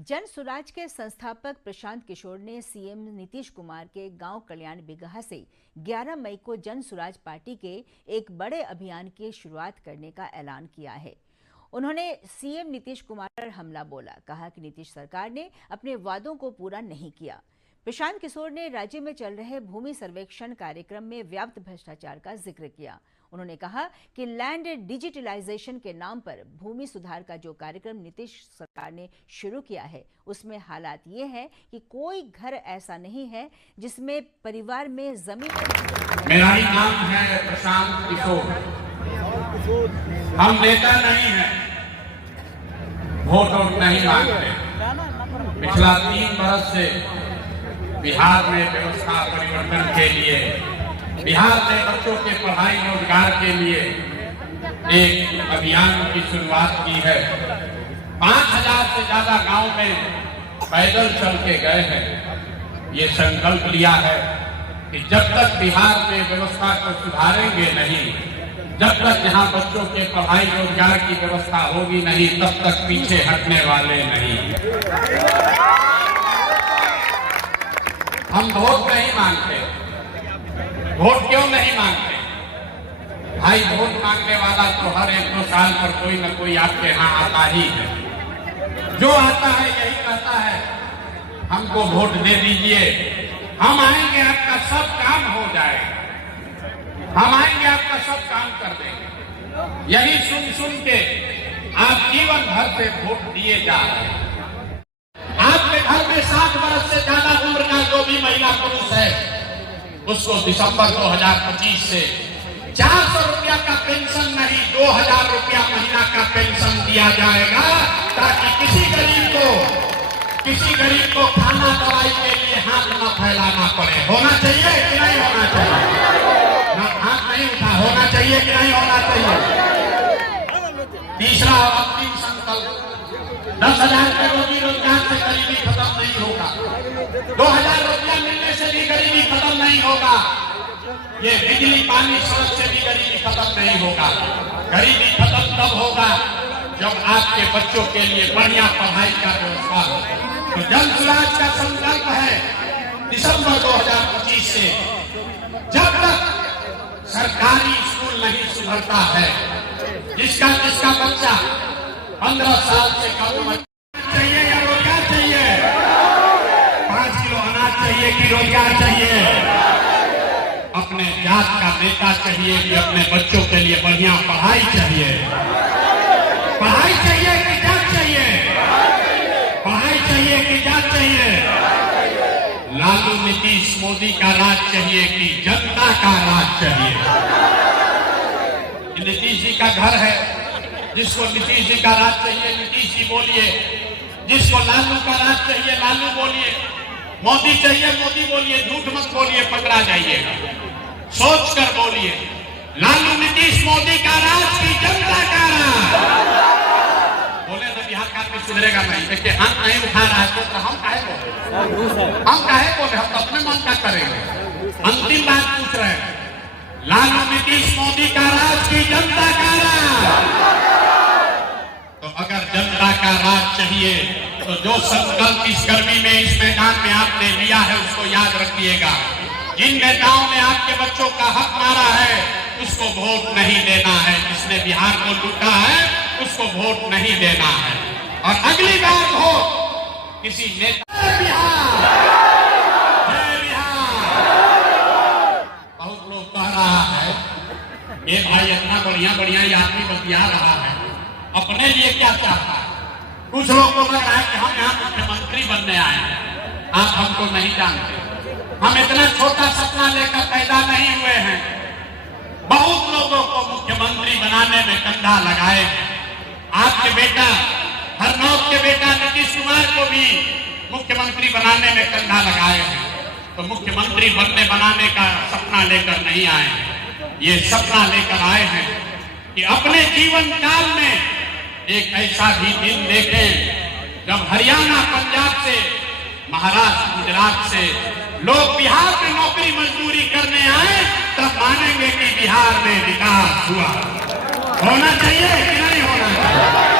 जन स्वराज के संस्थापक प्रशांत किशोर ने सीएम नीतीश कुमार के गांव कल्याण बिगहा से 11 मई को जन स्वराज पार्टी के एक बड़े अभियान की शुरुआत करने का ऐलान किया है। उन्होंने सीएम नीतीश कुमार पर हमला बोला, कहा कि नीतीश सरकार ने अपने वादों को पूरा नहीं किया। प्रशांत किशोर ने राज्य में चल रहे भूमि सर्वेक्षण कार्यक्रम में व्याप्त भ्रष्टाचार का जिक्र किया। उन्होंने कहा कि लैंड डिजिटलाइजेशन के नाम पर भूमि सुधार का जो कार्यक्रम नीतीश सरकार ने शुरू किया है, उसमें हालात ये है कि कोई घर ऐसा नहीं है जिसमें परिवार में जमीन। मेरा ही नाम है प्रशांत किशोर। हम नेता नहीं हैं, वोट नहीं मांगते। पिछला 3 वर्ष से बिहार में व्यवस्था परिवर्तन के लिए, बिहार में बच्चों के पढ़ाई रोजगार के लिए एक अभियान की शुरुआत की है। 5000 से ज्यादा गांव में पैदल चल के गए हैं। ये संकल्प लिया है कि जब तक बिहार में व्यवस्था को सुधारेंगे नहीं, जब तक यहाँ बच्चों के पढ़ाई रोजगार की व्यवस्था होगी नहीं, तब तक पीछे हटने वाले नहीं। हम वोट नहीं मांगते। वोट क्यों नहीं मांगते? भाई, वोट मांगने वाला तो हर 1-2 साल पर कोई न कोई आपके यहाँ आता ही है। जो आता है यही कहता है हमको वोट दे दीजिए, हम आएंगे, आपका सब काम हो जाएगा, हम आएंगे, आपका सब काम कर देंगे। यही सुन सुन के आप जीवन भर से वोट दिए जा रहे हैं। आपके घर में 60 वर्ष से ज्यादा उम्र का जो भी महिला पुरुष है, उसको दिसंबर 2025 से 400 रुपया का पेंशन नहीं, 2000 रुपया महीना का पेंशन दिया जाएगा, ताकि किसी गरीब को खाना दवाई के लिए हाथ न फैलाना पड़े। होना चाहिए कि नहीं होना चाहिए? हाथ नहीं उठा, होना चाहिए कि नहीं होना चाहिए? तीसरा और अंतिम संकल्प, 10,000 रुपये रोजी रोजगार से गरीबी खत्म नहीं होगा। 2000 रुपया मिलने से भी गरीबी खत्म नहीं होगा। ये बिजली पानी सड़क से भी गरीबी खत्म नहीं होगा। गरीबी खत्म तब होगा जब आपके बच्चों के लिए बढ़िया पढ़ाई का व्यवस्था हो। तो जन स्वराज का संकल्प है दिसंबर 2025 से, जब तक सरकारी स्कूल नहीं सुधरता है, जिसका बच्चा 15 साल से कम उम्र चाहिए या रोजगार चाहिए? 5 किलो अनाज चाहिए कि रोजगार चाहिए? अपने जात का नेता चाहिए कि अपने बच्चों के लिए बढ़िया पढ़ाई चाहिए? पढ़ाई चाहिए कि जात चाहिए? पढ़ाई चाहिए कि जात चाहिए? लालू नीतीश मोदी का राज चाहिए कि जनता का राज चाहिए? नीतीश जी का घर है, जिसको नीतीश जी का राज चाहिए नीतीश जी बोलिए, जिसको लालू का राज चाहिए लालू बोलिए, मोदी चाहिए मोदी बोलिए, झूठ मत बोलिए, पकड़ा जाइएगा। सोच कर बोलिए, लालू नीतीश मोदी का राज की जनता का राज। बोले ना बिहार का आदमी सुधरेगा नहीं। देखिए, हम नहीं उठा रहा है तो हम काहे बोले? हम काहे बोले? हम अपने मन का करेंगे। अंतिम बात पूछ रहे हैं, लालू नीतीश मोदी का राज की जनता का राज। तो अगर जनता का राज चाहिए तो जो संकल्प इस गर्मी में इस मैदान में आपने लिया है, उसको याद रखिएगा। जिन नेताओं ने आपके बच्चों का हक मारा है, उसको वोट नहीं देना है। जिसने बिहार को लूटा है, उसको वोट नहीं देना है। और अगली बार हो किसी नेता बहुत लोग कह रहा है, ये भाई इतना बढ़िया ये आदमी बतिया रहा है, अपने लिए क्या चाहता है? कुछ लोग को लग रहा है कि हम यहाँ मुख्यमंत्री बनने आए हैं। आप हमको नहीं जानते, हम इतना छोटा सपना लेकर पैदा नहीं हुए हैं। बहुत लोगों को मुख्यमंत्री बनाने में कंधा लगाए हैं। आपके बेटा हरनौत के बेटा नीतीश कुमार को भी मुख्यमंत्री बनाने में कंधा लगाए हैं। तो मुख्यमंत्री बनाने का सपना लेकर नहीं आए हैं, ये सपना लेकर आए हैं कि अपने जीवन काल में एक ऐसा भी दिन देखें जब हरियाणा, पंजाब से, महाराष्ट्र, गुजरात से लोग बिहार में नौकरी मजदूरी करने आए, तब मानेंगे कि बिहार में विकास हुआ। होना चाहिए कि नहीं होना चाहिए?